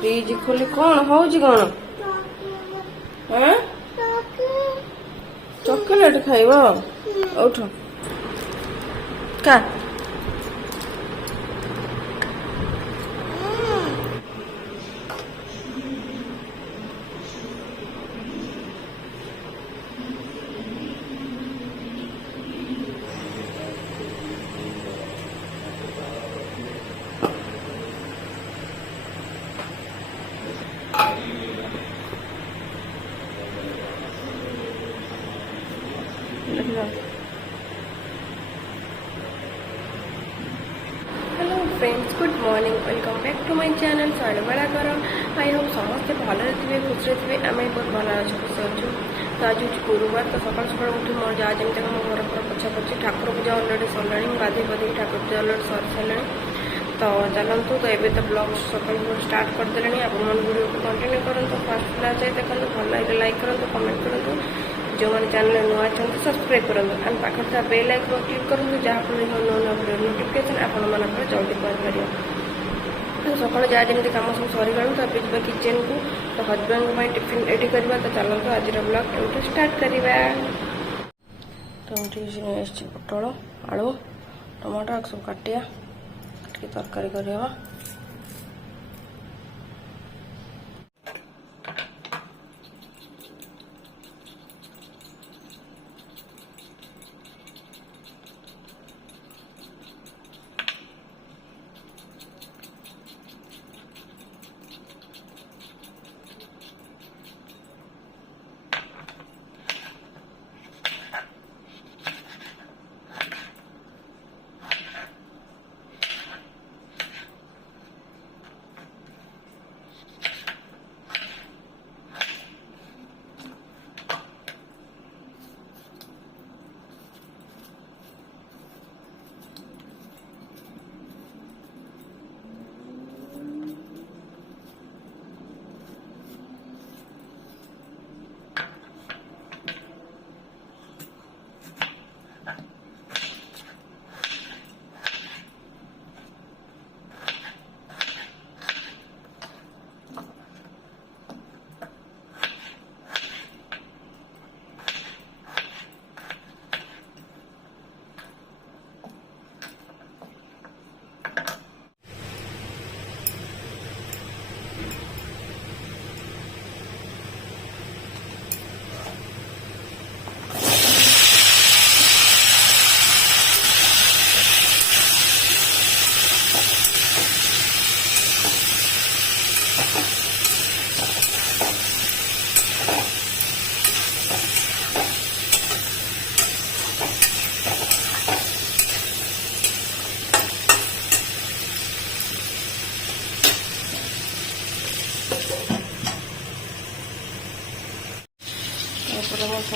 Fridge खोली कौन हो कौन चॉकलेट खाइब उठ का hello friends good morning welcome back to my channel साढ़े बड़ा करम आई होप समस्ते भले थे खुशी थे आम बहुत भल अच्छे खुशी अच्छु तो आज हूँ गुरुवार तो सकाल सकाल उठी मोर जहाँ जमी मो घर पूरा पोछा पोछी ठाकुर पूजा अलरेडी सरला गाधे पाधे ठाकुर पूजा अलरेडी सरी सारा तो चलतु तो ये तो ब्लॉग सकाल स्टार्ट करदे आप वीडियो को कंटिन्यू करूँ फास्ट क्लास जाए देखो भल लगे लाइक करूँ कमेंट करूँ जो मैंने चैनल नुआ अच्छा सब्सक्राइब करूँ एंड पाखे था बेल आइकन क्लिक करूँ जहाँफल नुआ नुआ वीडियो नोटिफिकेशन आप जल्दी पाइपर सकाल जहाँ जमी कम सब सरीगला तो अब जा किचन को तो हजबैंड टिफिन रेडी करवा तो चलते आज ब्लॉग एवं स्टार्ट करवा तो पोटल आलू टमाटर सब काटिया तरकारी करवा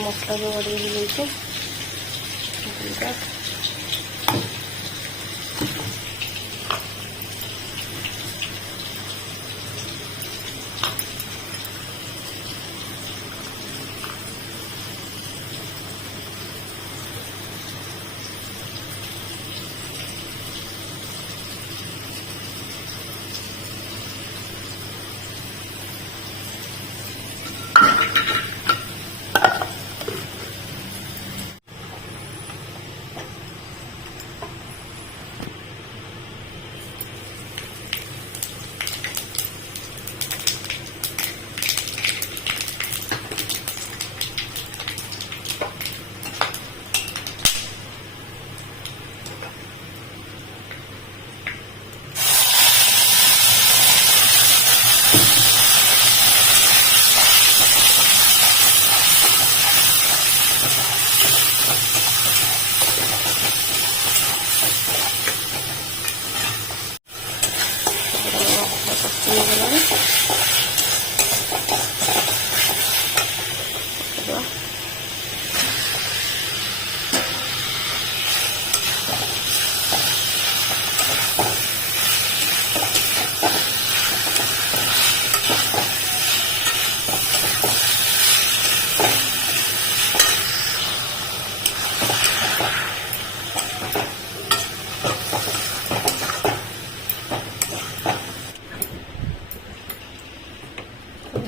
मसला जो बड़ी लेके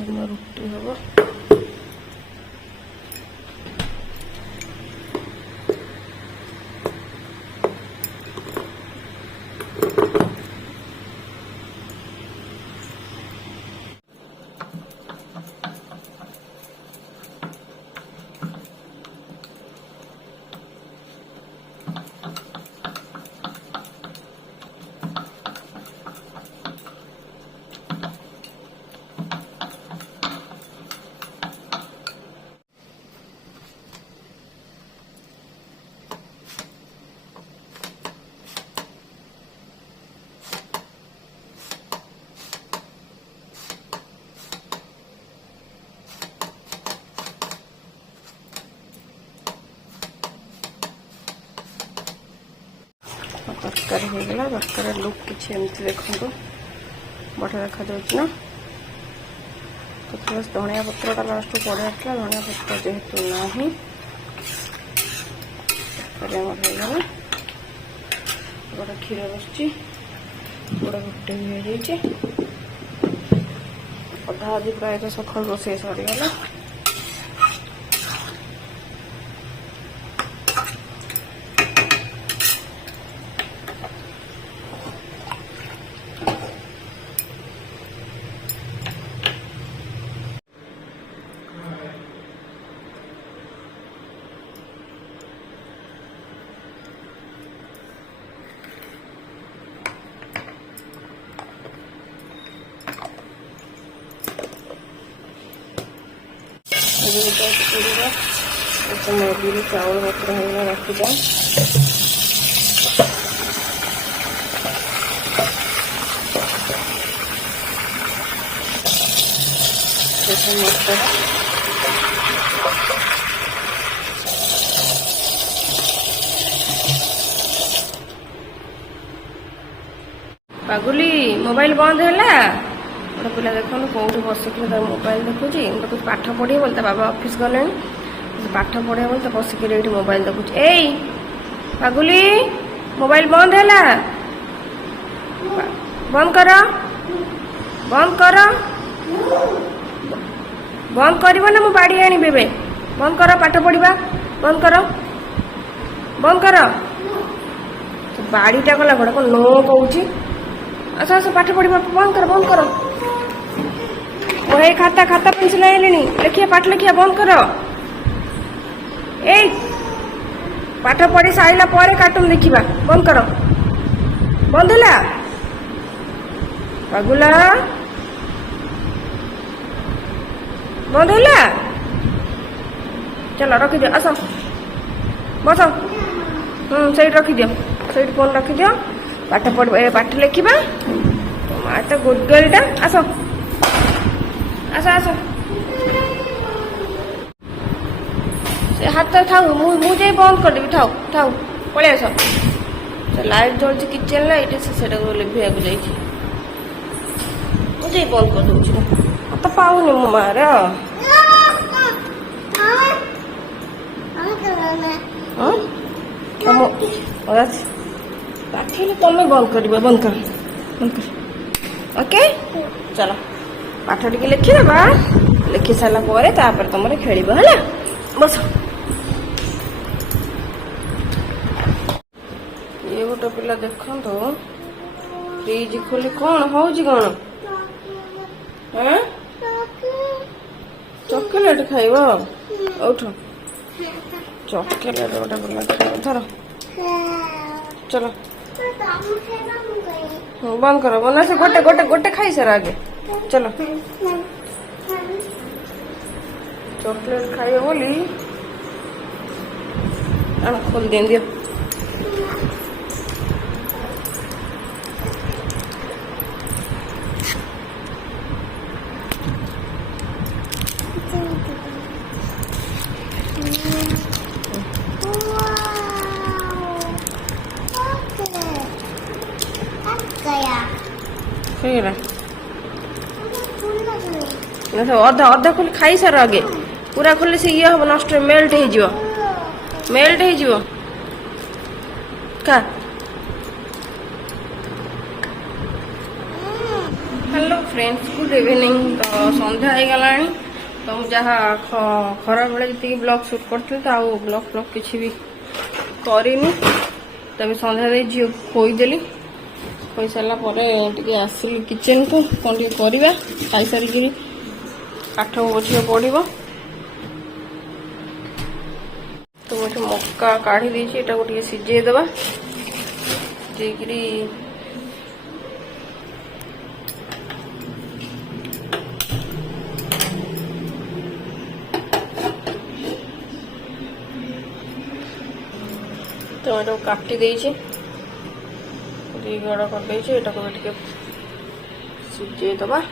ରୁଟି ହବ। तरकारी होगला। तरकारी लुक किसी एमती देखो बढ़िया देखा ना। तो प्लस धनिया पत्रटा लास्ट पड़े आसला। धनिया पत्र जेहेतु ना होगला। गोटे क्षीर बस गोटे रुटी भी हो जाए। अधा अधी प्राय सकाल रोषे सरीगला। मैगी चाउल पत्र होगा रखी जाए। पागुली मोबाइल बंद है। गोटे पिला देखो कौट बसिक मोबाइल देखुची। कुछ पाठ पढ़े बोलते बाबा ऑफिस गले पाठ पढ़े बोलते बसिक मोबाइल देखुची। ए पागुली मोबाइल बंद है। बंद कर बंद कर बंद कर ना बाड़ी आनी बेबे। बंद कर पाठ पढ़ा बंद कर बंद कर। बाड़ीटा कला गोटे कौन नो कौच। आस आस पाठ पढ़ा बंद कर बंद कर। वही खाता खाता पेंसिल आइले लिखिए पाठ लिखिए बंद कर। ए पाठ पढ़ी सारा पर कार्टून देखा बंद कर। बंद है पागुला बंद है। चलो रखी दियो आस बस। सही रखी दियो सही फोन रखी दियो। पाठ पढ़ पाठ लिखा माँ तो गुड गर्लटा। आस आस आस हाथ था मुझे बंद करदेवी था था पलि आस। लाइट जलती किचेन लाइट से लिभा जाइए मुझे बंद कर दूसरी। तो पाऊनि मो मार पाठिले कमे बंद कर बंद कर बंद कर। ओके चलो पाठ टी लिखिदेबा। लिखि सारा पर तुम खेल है बस। ये गोटे पिला देखो फ्रिज खोली कौन हो चॉकलेट खाइब उठ चॉकलेट गोटे पिला खाइब धर। चलो बंद करो बंद से गोटे गोटे गोटे खाई सार आगे। चलो चॉकलेट खाइए बोली खोल दियो। अधा अधा खोल खाई सार आगे पूरा खोले से ये हम नष्ट मेल्ट हो का हेलो फ्रेंड्स गुड इवनिंग। तो संध्या हो गला तो जहाँ खरा बेले जी ब्लॉग शूट करी तो आउ ब्लॉग फ्लॉग किसी भी करनी तब संध्या दे झील खोईदेली खोई सारापर आसली किचन को कौन टे करवा खाई सारी काठ झील पड़ो तो मुझे मक्का काढ़ी देती एटा को सिझेदेवा सिझेकरी टमाटो काटी देइछे दी गड़ा कर देइछे एटा को टिके सिझे दबा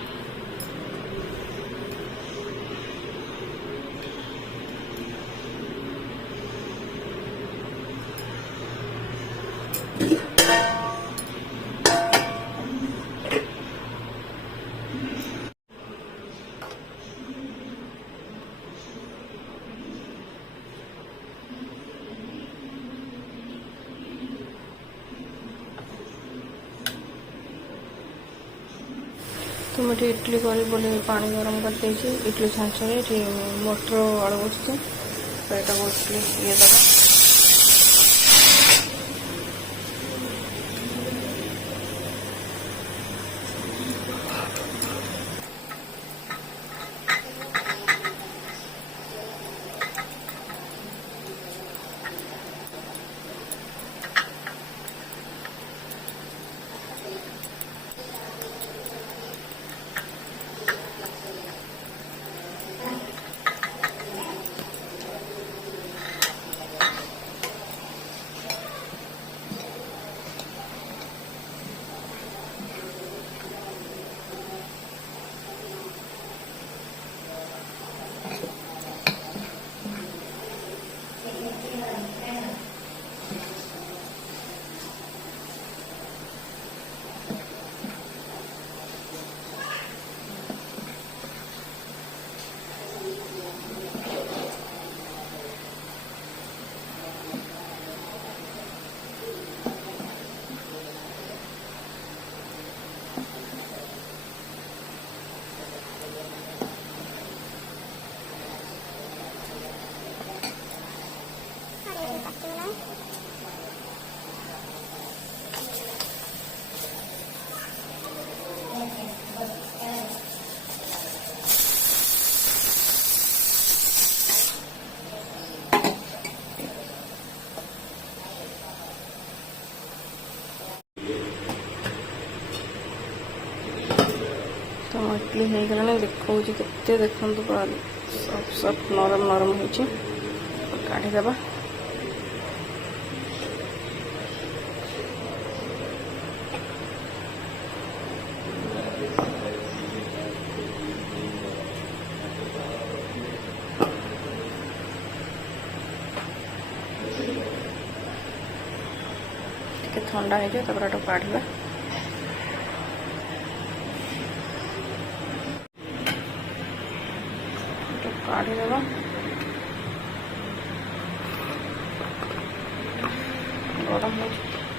तो मुझे इडली करी बोले पानी गरम कर देइछे इडली छांचरे मटर आलू बसছে तो এটা को इडली ये दबा तो इडली हो गला देखा के देखो पूरा सॉफ्ट सॉफ्ट नरम नरम हो काढ़ीदेवा ठंडा हो जाए तब काढ़ा काढ़ीदेवा गरम हो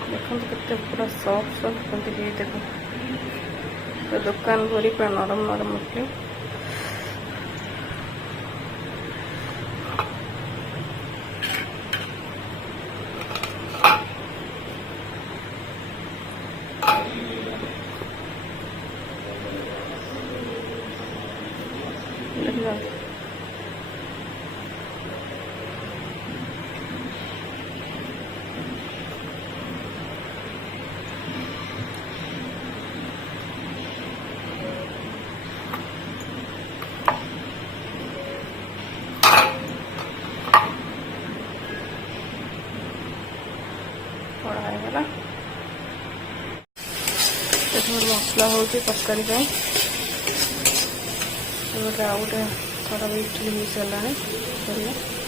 देखो के पूरा सॉफ्ट सॉफ्ट करके देखो दुकान भरी पूरा नरम नरम इडली पड़ा मसला हो तरकारी गोटे आउ गोटे थोड़ा इडली हो सारा